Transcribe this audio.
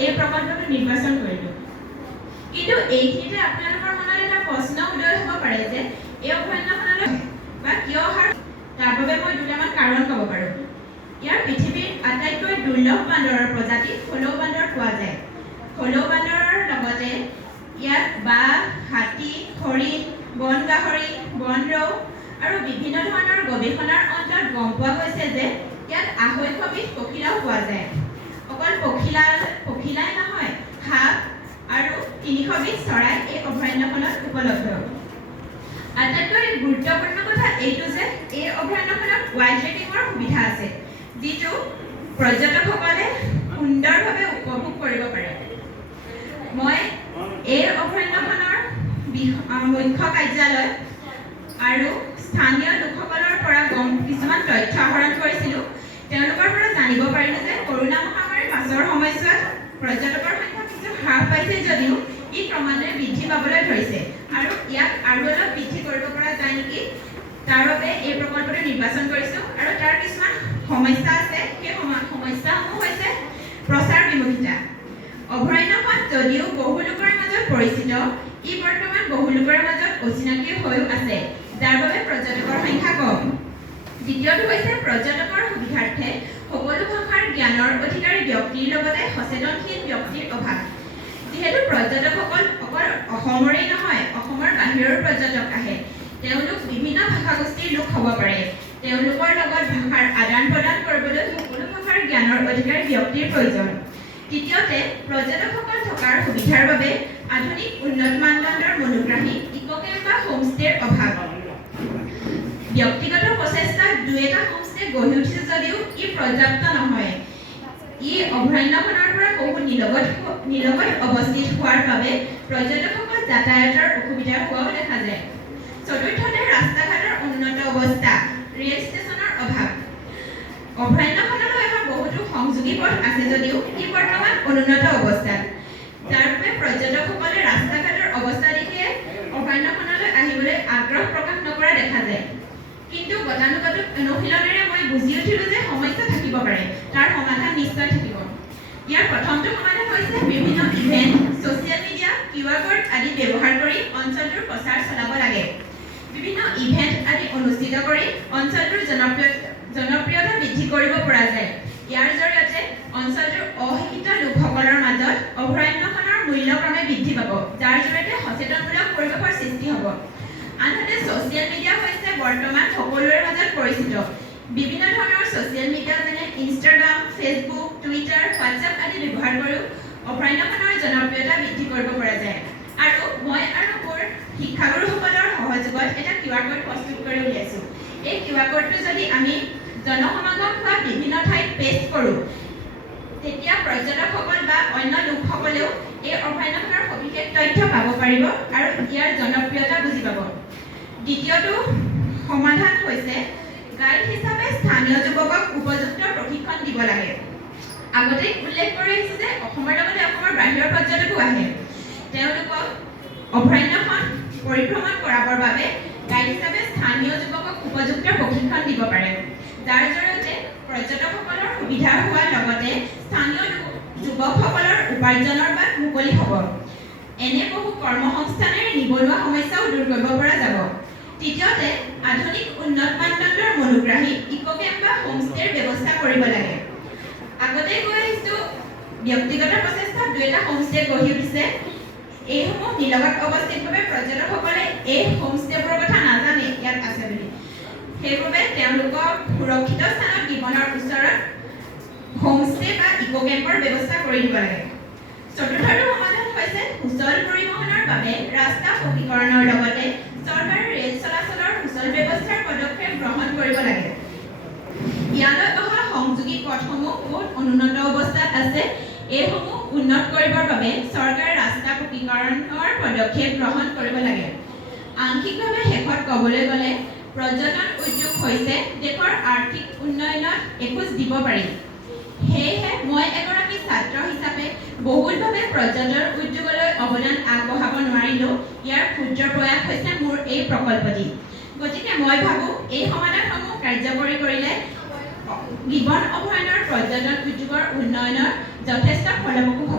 এই প্ৰকল্পটো নিৰ্বাচন কৰিলোঁ। কিন্তু এইখিনিতে আপোনালোকৰ মনত এটা প্ৰশ্ন উদয় হ'ব পাৰে যে এই অভয়াৰণ্যখনলৈ বা কিয় অহাৰ, তাৰ বাবে মই দুটামান কাৰণ ক'ব পাৰোঁ। ইয়াৰ পৃথিৱীৰ আটাইতকৈ দুৰ্লভ বান্দৰৰ প্ৰজাতি হলৌ বান্দৰ পোৱা যায়। হলৌ বান্দৰৰ লগতে ইয়াত বাঘ, হাতী, হৰিণ, বন গাহৰি, বন ৰৌ আৰু বিভিন্ন ধৰণৰ গৱেষণাৰ অন্তত গম পোৱা গৈছে যে ইয়াত 250 বিধ পখিলাও পোৱা যায়। অকল পখিলাই নহয়, সাপ আৰু 300 বিধ চৰাই এই অভয়াৰণ্যখনত উপলব্ধ। আটাইতকৈ গুৰুত্বপূৰ্ণ কথা এইটো যে এই অভয়াৰণ্যখনত ৱাইল্ড ৰেটিঙৰ সুবিধা আছে, যিটো পৰ্যটকসকলে সুন্দৰভাৱে উপভোগ কৰিব পাৰে। মই এই অভয়াৰণ্যখনৰ মুখ্য কাৰ্যালয় আৰু স্থানীয় লোকসকলৰ পৰা কিছুমান তথ্য আহৰণ কৰিছিলোঁ। তেওঁলোকৰ পৰা জানিব পাৰিলোঁ যে কৰোনা মহামাৰীৰ পাছৰ সময়ছোৱাত পৰ্যটকৰ সংখ্যা কিছু হ্ৰাস পাইছে যদিও ই ক্ৰমান্বয়ে বৃদ্ধি পাবলৈ ধৰিছে আৰু ইয়াক আৰু অলপ বৃদ্ধি কৰিব পৰা যায় নেকি, তাৰ বাবে এই প্ৰকল্পটো নিৰ্বাচন কৰিছোঁ। আৰু তাৰ কিছুমান সমস্যা আছে, সেই সমস্যাসমূহ হৈছে প্ৰচাৰ বিমুখিতা। অভয়াৰণ্যখন যদিও বহু লোকৰ মাজত পৰিচিত, ই বৰ্তমান বহু লোকৰ মাজত অচিনাকি হৈও আছে, যাৰ বাবে পৰ্যটকৰ সংখ্যা কম। দ্বিতীয়টো হৈছে পৰ্যটকৰ সুবিধাৰ্থে সকলো ভাষাৰ জ্ঞানৰ অধিকাৰী ব্যক্তিৰ লগতে সচেতনশীল ব্যক্তিৰ অভাৱ। যিহেতু পৰ্যটকসকল অকল অসমৰেই নহয়, অসমৰ বাহিৰৰ পৰ্যটক আহে। তেওঁলোক বিভিন্ন ভাষাগোষ্ঠীৰ লোক হ'ব পাৰে। তেওঁলোকৰ লগত ভাষাৰ আদান প্ৰদান কৰিবলৈ সকলো ভাষাৰ জ্ঞানৰ অধিকাৰী ব্যক্তিৰ প্ৰয়োজন। তৃতীয়তে, পৰ্যটকসকল থকাৰ সুবিধাৰ বাবে আধুনিক উন্নত মানদণ্ডৰ মনোগ্ৰাহী ইক' কেম্প বা হোমষ্টেৰ অভাৱ। ব্যক্তিগত প্ৰচেষ্টাত 2-এটা হোমষ্টে গঢ়ি উঠিছে যদিও ই পৰ্যাপ্ত নহয়। ই অভয়াৰণ্যখনৰ পৰা বহু নিলগত অৱস্থিত হোৱাৰ বাবে পৰ্যটকসকল যাতায়াতৰ অসুবিধা হোৱাও দেখা যায়। চতুৰ্থতে, ৰাস্তা ঘাটৰ উন্নত অৱস্থা, ৰেল ষ্টেচনৰ অভাৱ। অভয়াৰণ্যখনলৈ অহা বহুতো সংযোগী পথ আছে যদিও ই বৰ্তমান অনুন্নত অৱস্থাত, যাৰ বাবে পৰ্যটকসকলে ৰাস্তা ঘাটৰ অৱস্থা দেখিয়ে অভয়াৰণ্যখনলৈ আহিবলৈ আগ্ৰহ প্ৰকাশ নকৰা দেখা যায়। কিন্তু গতানুগতিক অনুশীলনেৰে মই বুজি উঠিলোঁ যে সমস্যা থাকিব পাৰে, তাৰ সমাধান নিশ্চয় থাকিব। ইয়াৰ প্ৰথমটো সমাধান হৈছে বিভিন্ন event, social media, QR code আদি ব্যৱহাৰ কৰি অঞ্চলটোৰ প্ৰচাৰ চলাব লাগে। বিভিন্ন ইভেণ্ট আদি অনুষ্ঠিত কৰি অঞ্চলটোৰ জনপ্ৰিয়তা বৃদ্ধি কৰিব পৰা যায়। ইয়াৰ জৰিয়তে অঞ্চলটোৰ অশিক্ষিত লোকসকলৰ মাজত অভয়াৰণ্যখনৰ মূল্য ক্ৰমে বৃদ্ধি পাব, যাৰ জৰিয়তে সচেতনমূলক পৰিৱেশৰ সৃষ্টি হ'ব। আনহাতে ছ'চিয়েল মিডিয়া হৈছে বৰ্তমান সকলোৰে মাজত পৰিচিত। বিভিন্ন ধৰণৰ ছ'চিয়েল মিডিয়া যেনে ইনষ্টাগ্ৰাম, ফেচবুক, টুইটাৰ, হোৱাটছএপ আদি ব্যৱহাৰ কৰিও অভয়াৰণ্যখনৰ জনপ্ৰিয়তা বৃদ্ধি কৰিব পৰা যায়। আৰু মই আৰু মোৰ শিক্ষাগুৰুসকলৰ সহযোগত এটা QR কোড প্ৰস্তুত কৰি উলিয়াইছোঁ। এই QR কোডটো যদি আমি জনসমাগম হোৱা বিভিন্ন ঠাইত পেষ্ট কৰোঁ, তেতিয়া পৰ্যটকসকল বা অন্য লোকসকলেও এই অভয়াৰণ্যখনৰ সবিশেষ তথ্য পাব পাৰিব আৰু ইয়াৰ জনপ্ৰিয়তা বুজি পাব। দ্বিতীয়টো সমাধান হৈছে গাইড হিচাপে স্থানীয় যুৱকক উপযুক্ত প্ৰশিক্ষণ দিব লাগে। আগতেই উল্লেখ কৰি আহিছোঁ যে অসমৰ লগতে অসমৰ বাহিৰৰ পৰ্যটকো আহে। তেওঁলোকক অভয়াৰণ্যখন পৰিভ্ৰমণ কৰাবৰ বাবে গাইড হিচাপে স্থানীয় যুৱকক উপযুক্ত প্ৰশিক্ষণ দিব পাৰে, যাৰ জৰিয়তে পৰ্যটকসকলৰ সুবিধা হোৱাৰ লগতে স্থানীয় যুৱকসকলৰ উপাৰ্জনৰ বাট মুকলি হ'ব। এনে বহু কৰ্মসংস্থানেৰে নিবনুৱা সমস্যাও দূৰ কৰিব পৰা যাব। তৃতীয়তে, আধুনিক উন্নত মানদণ্ডৰ মনোগ্ৰাহী ইক' কেম্প বা হোমষ্টেৰ ব্যৱস্থা কৰিব লাগে। আগতে কৈ আহিছোঁ, ব্যক্তিগত প্ৰচেষ্টাত 2-এটা হোমষ্টে গঢ়ি উঠিছে। এইসমূহ নিলগত অৱস্থিতভাৱে পৰ্যটকসকলে এই হোমষ্টেবোৰৰ কথা নাজানে ইয়াত আছে বুলি। সেইবাবে তেওঁলোকক সুৰক্ষিত স্থানত জীৱনৰ ওচৰত হোমষ্টে বা ইক' কেম্পৰ ব্যৱস্থা কৰি দিব লাগে। চতুৰ্থটো সমাধান হৈছে সুচল পৰিবহণৰ বাবে ৰাস্তা পকীকৰণৰ লগতে চৰকাৰে ৰেল চলাচলৰ সুচল ব্যৱস্থাৰ পদক্ষেপ গ্ৰহণ কৰিব লাগে। ইয়ালৈ অহা সংযোগী পথসমূহ বহুত অনুন্নত অৱস্থাত আছে। এইসমূহ উন্নত কৰিবৰ বাবে চৰকাৰে ৰাস্তা পকীকৰণৰ পদক্ষেপ গ্ৰহণ কৰিব লাগে। আংশিকভাৱে শেষত ক'বলৈ গ'লে পৰ্যটন উদ্যোগ হৈছে দেশৰ আৰ্থিক উন্নয়নত এখোজ দিব পাৰি। সেয়েহে মই এগৰাকী ছাত্ৰ হিচাপে বহুলভাৱে পৰ্যটন উদ্যোগলৈ অৱদান আগবঢ়াব নোৱাৰিলেও ইয়াৰ ক্ষুদ্ৰ প্ৰয়াস হৈছে মোৰ এই প্ৰকল্পটি। গতিকে মই ভাবোঁ এই সমাধানসমূহ কাৰ্যকৰী কৰিলে গিবন অভয়াৰণ্যৰ পৰ্যটন উদ্যোগৰ উন্নয়নৰ যথেষ্ট ফলপ্ৰসূ